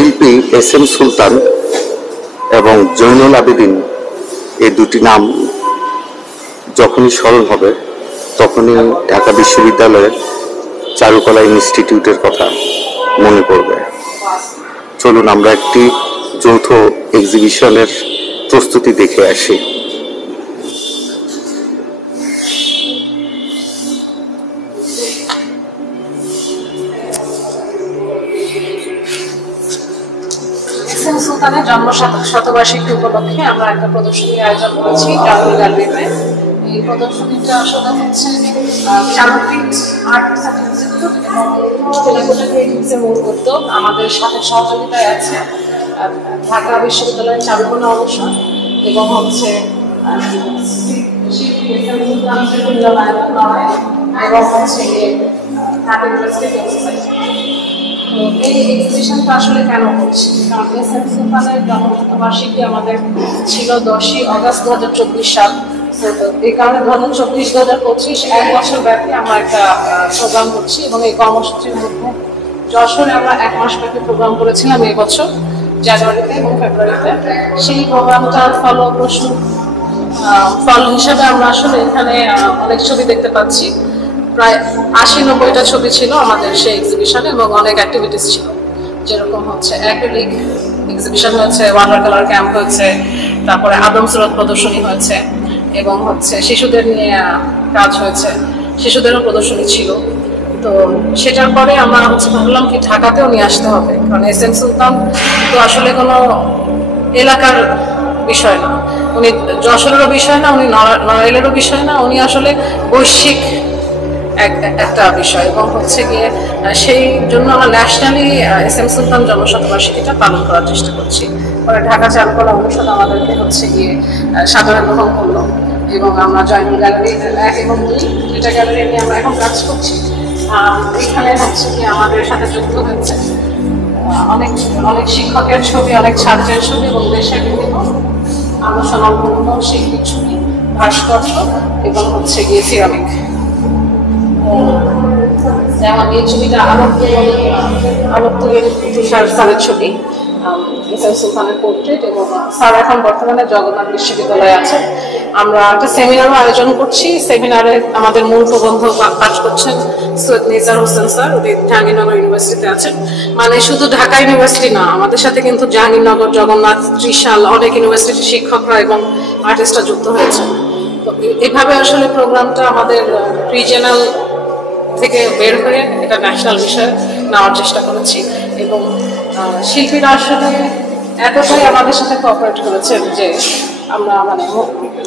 শিল্পী S M সুলতান এবং জৈনুল আবেদিন, এই দুটি নাম যখনই স্মরণ হবে তখনই ঢাকা বিশ্ববিদ্যালয়ের চারুকলা ইনস্টিটিউটের কথা মনে পড়বে। চলুন আমরা একটি যৌথ এক্সিবিশনের প্রস্তুতি দেখে আসি। সুলতানের জন্ম শতবার্ষিকী উপলক্ষে আমরা একটা প্রদর্শনীর আয়োজন করেছি জাতীয় গ্যালারিতে। এই প্রদর্শনীটা আসলে হচ্ছে চারুপীঠ আর্ট ইনস্টিটিউট এবং তেলেঙ্গানা ক্রিয়েটিভসের মূল উদ্যোগ। আমাদের সাথে সহযোগিতায় আছে ঢাকা বিশ্ববিদ্যালয়ের চারুকলা অনুষদ এবং হচ্ছে এবং হচ্ছে ঢাকা ইউনিভার্সিটি সোসাইটি। এই এক্সিবিশনটা আসলে কেন করছি, কারণ এস এম সুলতানের জন্মশতবার্ষিকী আমাদের ছিল 10ই অগস্ট 2024 সাল। এই কারণে 2024-2025 এক বছর ব্যাপী আমরা একটা প্রোগ্রাম করছি এবং এই কর্মসূচির মধ্যে যশোরে আমরা 1 মাস ব্যাপী প্রোগ্রাম করেছিলাম এই বছর জানুয়ারিতে এবং ফেব্রুয়ারিতে। সেই প্রোগ্রামটার ফল হিসাবে আমরা আসলে এখানে অনেক ছবি দেখতে পাচ্ছি। প্রায় 80-90টা ছবি ছিল আমাদের সেই এক্সিবিশনে এবং অনেক অ্যাক্টিভিটিস ছিল, যেরকম হচ্ছে অ্যাক্রিলিক এক্সিবিশন হয়েছে, ওয়াটার কালার ক্যাম্প হয়েছে, তারপরে আদম সুরত প্রদর্শনী হয়েছে এবং হচ্ছে শিশুদের নিয়ে কাজ হয়েছে, শিশুদেরও প্রদর্শনী ছিল। তো সেটার পরে আমরা ভাবলাম কি ঢাকাতেও নিয়ে আসতে হবে, কারণ এস এম সুলতান তো আসলে কোনো এলাকার বিষয় না, উনি যশোরেরও বিষয় না, উনি নড়াইলেরও বিষয় না, উনি আসলে বৈশ্বিক একটা বিষয় এবং হচ্ছে গিয়ে সেই জন্য আমরা ন্যাশনালি এস এম সুলতান জন্মশতবার্ষিকীটা পালন করার চেষ্টা করছি। পরে ঢাকা চারুকলা অনুষদ আমাদেরকে হচ্ছে গিয়ে সাদরে গ্রহণ করলো এবং আমরা জয়নুল গ্যালারি 1 এবং 2 গ্যালারি নিয়ে আমরা এখন কাজ করছি। এখানে হচ্ছে গিয়ে আমাদের সাথে যুক্ত হচ্ছে অনেক অনেক শিক্ষকের ছবি, অনেক ছাত্রের ছবি এবং দেশের বিভিন্ন আলোচনাপূর্ণ শিল্পীর ছবি, ভাস্কর্য এবং হচ্ছে গিয়ে সিরামিক। যেমন এই ছবিটা আলোক তুষার স্যারের ছবি, এস এম সুলতানের পোর্ট্রেট, এবং স্যার এখন বর্তমানে জগন্নাথ বিশ্ববিদ্যালয়ে আছেন। আমরা একটা সেমিনারও আয়োজন করছি। সেমিনারে আমাদের মূল প্রবন্ধ পাঠ করছেন সৈয়দ নিজার হোসেন স্যার, উনি জাহাঙ্গীরনগর ইউনিভার্সিটিতে আছেন। মানে শুধু ঢাকা ইউনিভার্সিটি না, আমাদের সাথে কিন্তু জাহাঙ্গীরনগর, জগন্নাথ, ত্রিশাল অনেক ইউনিভার্সিটির শিক্ষকরা এবং আর্টিস্টরা যুক্ত হয়েছে। তো এভাবে আসলে প্রোগ্রামটা আমাদের রিজিয়নাল থেকে বের হয়ে এটা ন্যাশনাল বিষয়ে নেওয়ার চেষ্টা করেছি এবং শিল্পীরা আসলে এতটাই আমাদের সাথে কোঅপারেট করেছেন যে আমরা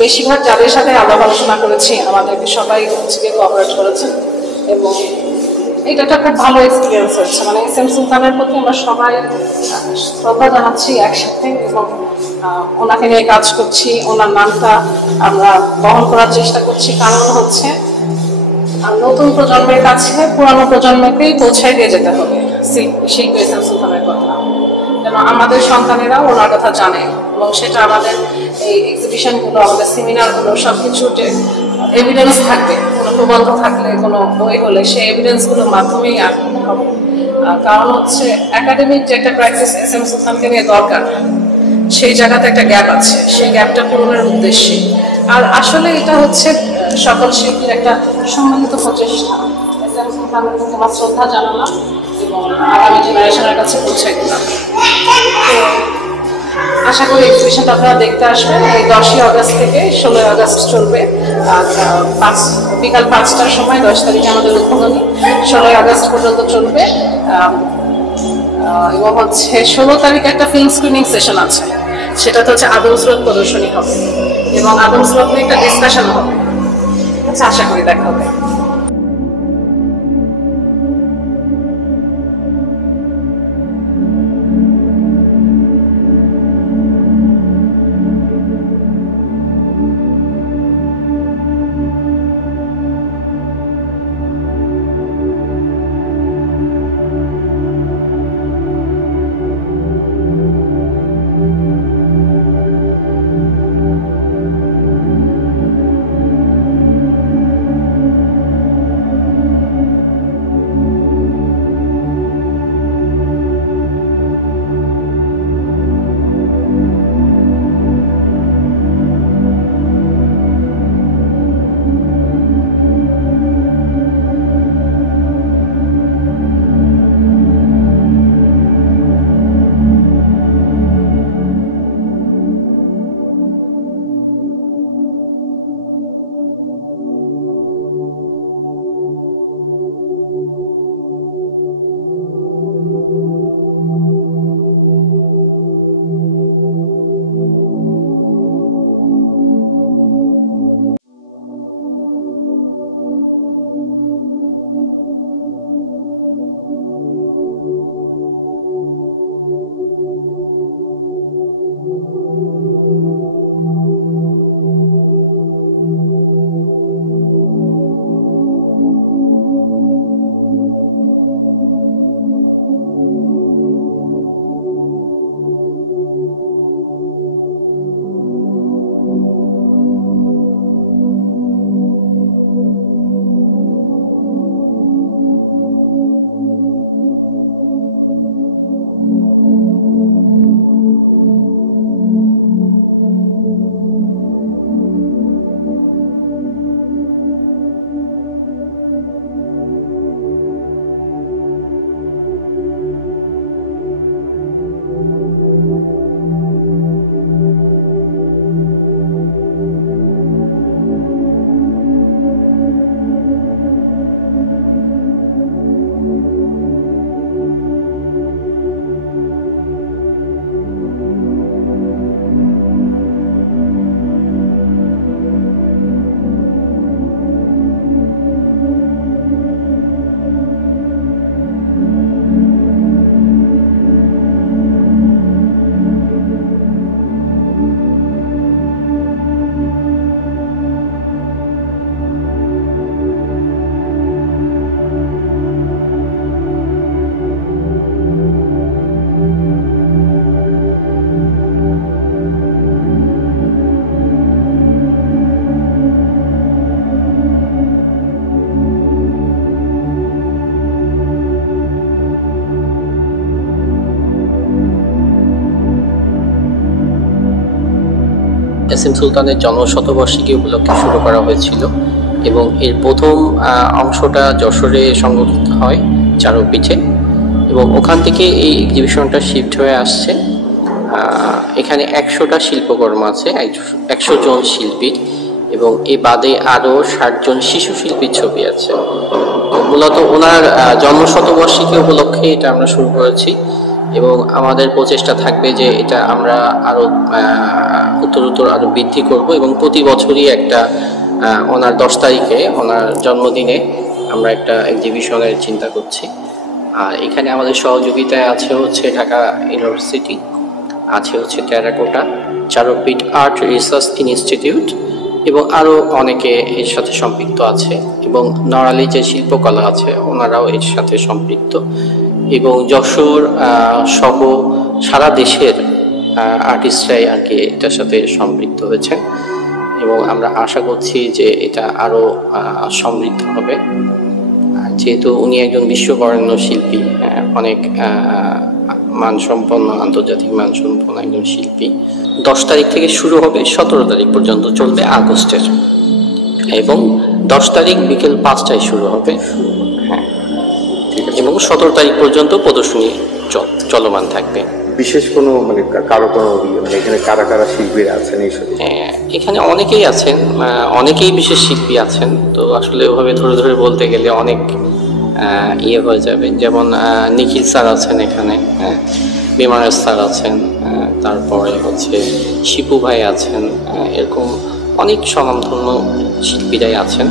বেশিরভাগ যাদের সাথে আলাপ আলোচনা করেছি আমাদেরকে সবাই হচ্ছে কোঅপারেট করেছেন এবং এটা একটা খুব ভালো এক্সপিরিয়েন্স হচ্ছে। এস এম সুলতানের প্রতি আমরা সবাই শ্রদ্ধা জানাচ্ছি একসাথে এবং ওনাকে নিয়ে কাজ করছি, ওনার নামটা আমরা বহন করার চেষ্টা করছি। কারণ হচ্ছে নতুন প্রজন্মের কাছে পুরানো প্রজন্মকেই পৌঁছায় দিয়ে যেতে হবে শিল্পী এস এম সুলতানের কথা, যেন আমাদের সন্তানেরাও ওনার কথা জানে এবং সেটা আমাদের এই এক্সিবিশনগুলো, আমাদের সেমিনারগুলো সবকিছুতে এভিডেন্স থাকবে। কোনো প্রবন্ধ থাকলে, কোনো বই হলে সেই এভিডেন্সগুলোর মাধ্যমেই হবে। কারণ হচ্ছে একাডেমিক যে একটা প্র্যাকটিস এস এম সুলতানকে নিয়ে দরকার, সেই জায়গাতে একটা গ্যাপ আছে, সেই গ্যাপটা পূরণের উদ্দেশ্যে। আর আসলে এটা হচ্ছে সকল শিল্পীর একটা সম্মানিত প্রচেষ্টা। এস এম সুলতানের প্রতি আমার শ্রদ্ধা জানালাম এবং আগামী জেনারেশনের কাছে পৌঁছে দিলাম। তো আশা করি এক্সিবিশনটা আপনারা দেখতে আসবেন। এই 10ই অগস্ট থেকে 16ই অগস্ট চলবে। বিকাল 5টার সময় 10 তারিখে আমাদের উদ্বোধনী, 16ই অগস্ট পর্যন্ত চলবে এবং হচ্ছে 16 তারিখে একটা ফিল্ম স্ক্রিনিং সেশন আছে, সেটাতে হচ্ছে আদম সুরত প্রদর্শনী হবে এবং আদম সুরত নিয়ে একটা ডিসকাশন হবে। আচ্ছা, আশা করি দেখা হবে। এস এম সুলতানের জন্মশতবার্ষিকী উপলক্ষে শুরু করা হয়েছিল এবং এর প্রথম অংশটা যশোরে সংগঠিত হয় চারুপীঠে এবং ওখান থেকে এই এক্সিবিশনটা শিফট হয়ে আসছে। এখানে 100টা শিল্পকর্ম আছে, 100 জন শিল্পীর, এবং এ বাদে আরও 60 জন শিশু শিল্পীর ছবি আছে। মূলত ওনার জন্মশতবার্ষিকী উপলক্ষে এটা আমরা শুরু করেছি এবং আমাদের প্রচেষ্টা থাকবে যে এটা আমরা আরো উত্তরোত্তর আরো বৃদ্ধি করব এবং প্রতি বছরই একটা ওনার 10 তারিখে ওনার জন্মদিনে আমরা একটা এক্সিবিশনের চিন্তা করছি। আর এখানে আমাদের সহযোগিতায় আছে হচ্ছে ঢাকা ইউনিভার্সিটি, আছে হচ্ছে terracotta, Charupith art research institute এবং আরও অনেকে এর সাথে সম্পৃক্ত আছে এবং নড়াইলে যে শিল্পকলা আছে ওনারাও এর সাথে সম্পৃক্ত এবং যশোর সহ সারা দেশের আর্টিস্টরাই আর কি এটার সাথে সম্পৃক্ত হয়েছে এবং আমরা আশা করছি যে এটা আরও সমৃদ্ধ হবে। যেহেতু উনি একজন বিশ্ববরেণ্য শিল্পী, অনেক মানসম্পন্ন, আন্তর্জাতিক মানসম্পন্ন একজন শিল্পী। 10 তারিখ থেকে শুরু হবে, 17 তারিখ পর্যন্ত চলবে আগস্টের, এবং 10 তারিখ বিকেল 5টায় শুরু হবে, হ্যাঁ, এবং 17 তারিখ পর্যন্ত প্রদর্শনী চলমান থাকবে। বিশেষ কোনো মানে কারো কোনো মানে এখানে কারা কারা শিল্পীরা আছেন এইসব? এখানে অনেকেই আছেন, অনেকেই বিশেষ শিল্পী আছেন, তো আসলে ওভাবে ধরে ধরে বলতে গেলে অনেক ইয়ে হয়ে যাবে। যেমন নিখিল স্যার আছেন এখানে, বিমানের স্যার আছেন, তারপরে হচ্ছে শিপু ভাই আছেন, এরকম অনেক স্বনামধন্য শিল্পীরাই আছেন।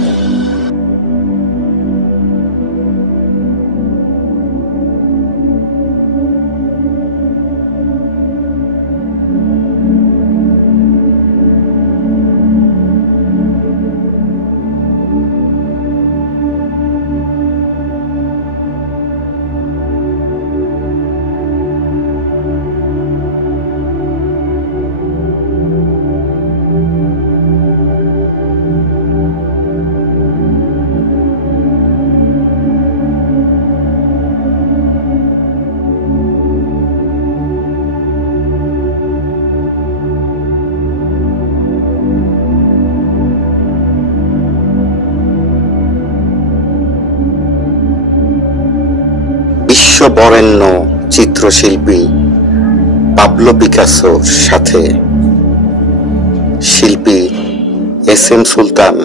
বিশ্ববরেণ্য চিত্রশিল্পী পাবলো পিকাসোর সাথে শিল্পী এস এম সুলতান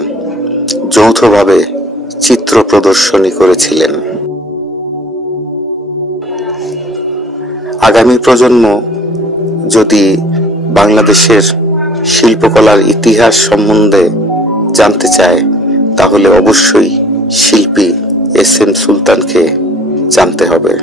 যৌথভাবে চিত্র প্রদর্শনী করেছিলেন। আগামী প্রজন্ম যদি বাংলাদেশের শিল্পকলার ইতিহাস সম্বন্ধে জানতে চায় তাহলে অবশ্যই শিল্পী এস এম সুলতানকে জানতে হবে।